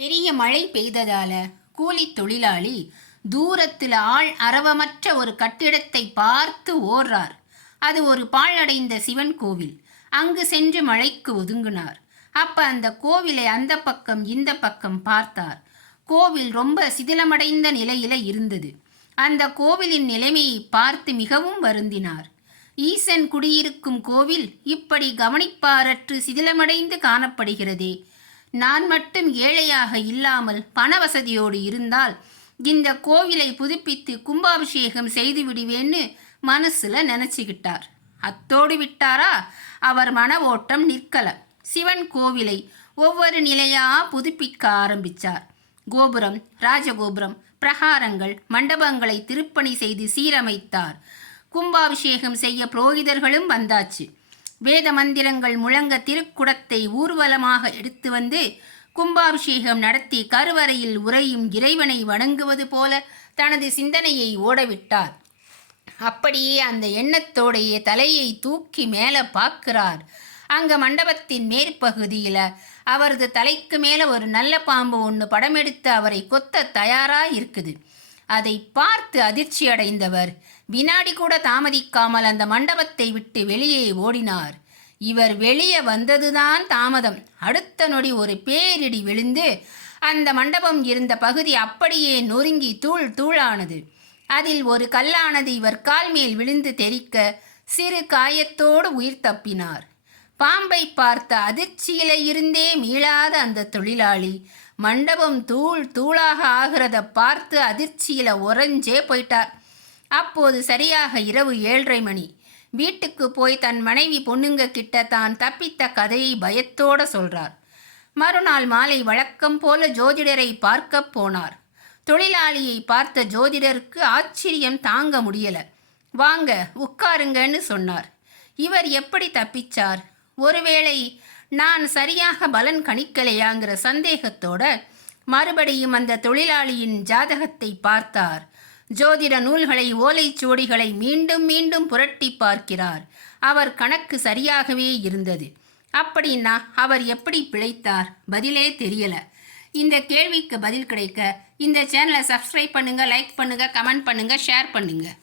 பெரிய மழை பெய்ததால கூலி தொழிலாளி தூரத்தில் ஆள் அரவமற்ற ஒரு கட்டிடத்தை பார்த்து ஓடுறார் அது ஒரு பாழடைந்த சிவன் கோவில். அங்கு சென்று மழைக்கு ஒதுங்கினார். அப்ப அந்த கோவிலை அந்த பக்கம் இந்த பக்கம் பார்த்தார். கோவில் ரொம்ப சிதிலமடைந்த நிலையில இருந்தது. அந்த கோவிலின் நிலைமையை பார்த்து மிகவும் வருந்தினார். ஈசன் குடியிருக்கும் கோவில் இப்படி கவனிப்பாரற்று சிதிலமடைந்து காணப்படுகிறதே. நான் மட்டும் ஏழையாக இல்லாமல் பண வசதியோடு இருந்தால் இந்த கோவிலை புதுப்பித்து கும்பாபிஷேகம் செய்து விடுவேன்னு மனசுல நினைச்சுக்கிட்டார். அத்தோடு விட்டாரா? அவர் மன ஓட்டம் நிற்கல. சிவன் கோவிலை ஒவ்வொரு நிலையா புதுப்பிக்க ஆரம்பிச்சார். கோபுரம் ராஜகோபுரம் பிரகாரங்கள் மண்டபங்களை திருப்பணி செய்து சீரமைத்தார். கும்பாபிஷேகம் செய்ய புரோகிதர்களும் வந்தாச்சு. வேத மந்திரங்கள் முழங்க திருக்குடத்தை ஊர்வலமாக எடுத்து வந்து கும்பாபிஷேகம் நடத்தி கருவறையில் உறையும் இறைவனை வணங்குவது போல தனது சிந்தனையை ஓடவிட்டார். அப்படியே அந்த எண்ணத்தோடையே தலையை தூக்கி மேலே பார்க்கிறார். அங்க மண்டபத்தின் மேற்பகுதியில் அவரது தலைக்கு மேலே ஒரு நல்ல பாம்பு ஒன்று படமெடுத்து அவரை கொத்த தயாராக இருக்குது அதை பார்த்து அதிர்ச்சி அடைந்தவர் வினாடி கூட தாமதிக்காமல் அந்த மண்டபத்தை விட்டு வெளியே ஓடினார். இவர் வெளியே வந்ததுதான் தாமதம். அடுத்த நொடி ஒரு பேரிடி விழுந்து அந்த மண்டபம் இருந்த பகுதி அப்படியே நொறுங்கி தூள் தூளானது. அதில் ஒரு கல்லானது இவர் கால் மேல் விழுந்து தெறிக்க சிறு காயத்தோடு உயிர் தப்பினார். பாம்பை பார்த்த அதிர்ச்சியில இருந்தே மீளாத அந்த தொழிலாளி மண்டபம் தூள் தூளாக ஆகிறத பார்த்து அதிர்ச்சியில் உறைஞ்சே போயிட்டார். அப்போது சரியாக இரவு ஏழரை மணி. வீட்டுக்கு போய் தன் மனைவி பொண்ணுங்க கிட்ட தான் தப்பித்த கதையை பயத்தோட சொல்றார். மறுநாள் மாலை வழக்கம் போல ஜோதிடரை பார்க்க போனார். தொழிலாளியை பார்த்த ஜோதிடருக்கு ஆச்சரியம் தாங்க முடியல. வாங்க உட்காருங்கன்னு சொன்னார். இவர் எப்படி தப்பிச்சார்? ஒருவேளை நான் சரியாக பலன் கணிக்கலையாங்கிற சந்தேகத்தோட மறுபடியும் அந்த தொழிலாளியின் ஜாதகத்தை பார்த்தார். ஜோதிட நூல்களை ஓலைச்சுவடிகளை மீண்டும் மீண்டும் புரட்டி பார்க்கிறார். அவர் கணக்கு சரியாகவே இருந்தது. அப்படின்னா அவர் எப்படி பிழைத்தார்? பதிலே தெரியல. இந்த கேள்விக்கு பதில் கிடைக்க இந்த சேனலை சப்ஸ்கிரைப் பண்ணுங்கள் லைக் பண்ணுங்கள் கமெண்ட் பண்ணுங்கள் ஷேர் பண்ணுங்கள்